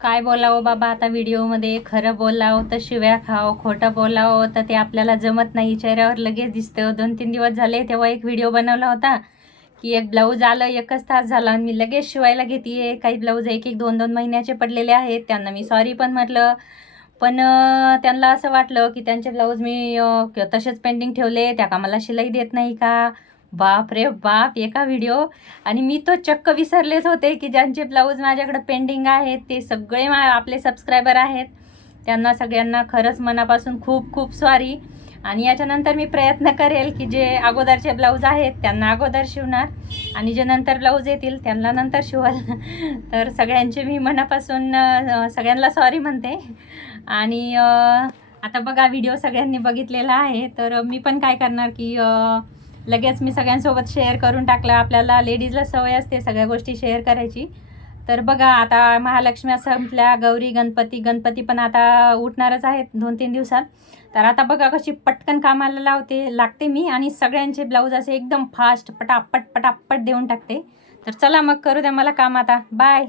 काय बोलावं बाबा आता व्हिडिओमध्ये, खरं बोलावं तर शिव्या खावं, खोटं बोलावं तर ते आपल्याला जमत नाही, चेहऱ्यावर लगेच दिसतं. 2-3 दिवस झाले तेव्हा एक व्हिडिओ बनवला होता की एक ब्लाऊज आलं, 1च तास झाला आणि मी लगेच शिवायला घेते. काही ब्लाऊज 1-1, 2-2 महिन्याचे पडलेले आहेत. त्यांना मी सॉरी पण म्हटलं, पण त्यांना असं वाटलं की त्यांचे ब्लाऊज मी तसेच पेंडिंग ठेवले, त्या कामाला शिलाई देत नाही का? बाप रे बाप! एका व्हिडिओ आणि मी तो चक्क विसरलेच होते की ज्यांचे ब्लाऊज माझ्याकडे पेंडिंग आहेत ते सगळे आपले सबस्क्रायबर आहेत. त्यांना सगळ्यांना खरंच मनापासून खूप खूप सॉरी. आणि याच्यानंतर मी प्रयत्न करेल की जे अगोदरचे ब्लाऊज आहेत त्यांना अगोदर शिवणार आणि जे नंतर ब्लाऊज येतील त्यांना नंतर शिवाल. तर सगळ्यांचे मी मनापासून सगळ्यांना सॉरी म्हणते. आणि आता बघा व्हिडिओ सगळ्यांनी बघितलेला आहे, तर मी पण काय करणार की लगेच मी सगळ्यांसोबत शेअर करून टाकलं. आपल्याला लेडीजला सवय असते सगळ्या गोष्टी शेअर करायची. तर बघा आता महालक्ष्मी संपल्या, गौरी गणपती पण आता उठणारच आहेत 2-3 दिवसात. तर आता बघा कशी पटकन कामाला लागते मी आणि सगळ्यांचे ब्लाऊज असे एकदम फास्ट पटापट पटापट देऊन टाकते. तर चला मग करू द्या मला काम आता. बाय.